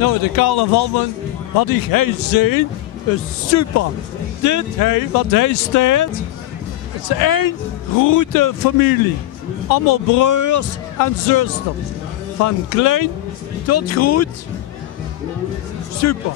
Nou, de carnaval van wat ik hij zie is super. Wat hij staat, is één grote familie. Allemaal broers en zusters. Van klein tot groot. Super.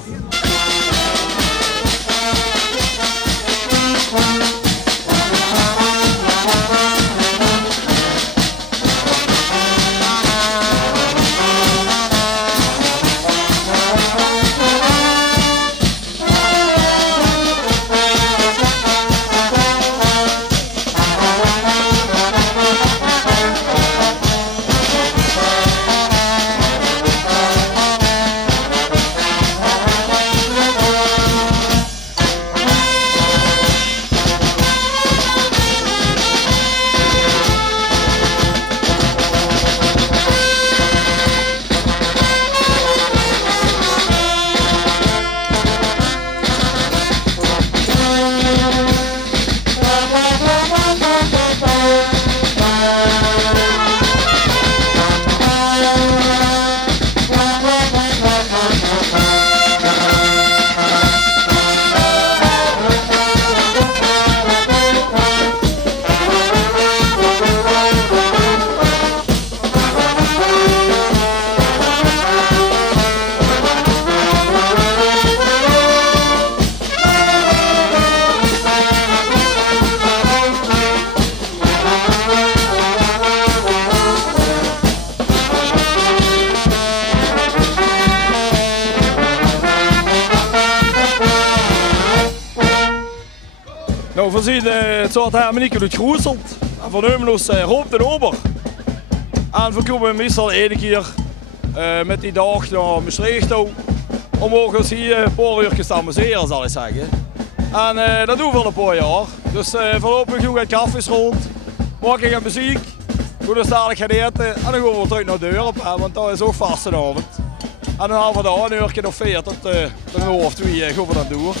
Nou, we zien het soort harmonieken uit Groeselt. En van Heumelos Hoop den Ober. En we komen meestal één keer met die dag naar Maastricht toe. Om ook eens hier een paar uurtjes te amuseren, zal ik zeggen. En dat doen we al een paar jaar. Dus voorlopig doen we het cafés rond. Maken we muziek. Goed dus dadelijk gaan eten. En dan gaan we terug naar de Dorp, want dat is ook vastenavond. En dan hebben we daar een uurtje of 4 tot de 1:30 gaan we dat doen.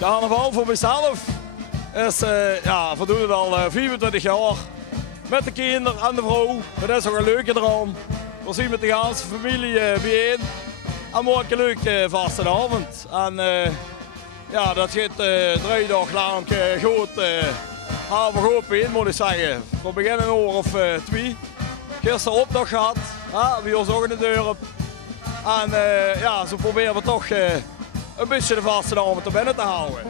Carnaval voor mezelf is, ja, we doen het al 24 jaar. met de kinderen en de vrouw. Dat is ook een leuke eraan. We zien met de hele familie bijeen. En maken een leuke vastenavond. En ja, dat gaat 3 dagen lang goed. Hebben we goed in, moet ik zeggen. We beginnen een uur of 2. Gisteren opdag gehad. Bij ons ook in de deur. En ja, zo proberen we toch een beetje de vastenavond te binnen te houden.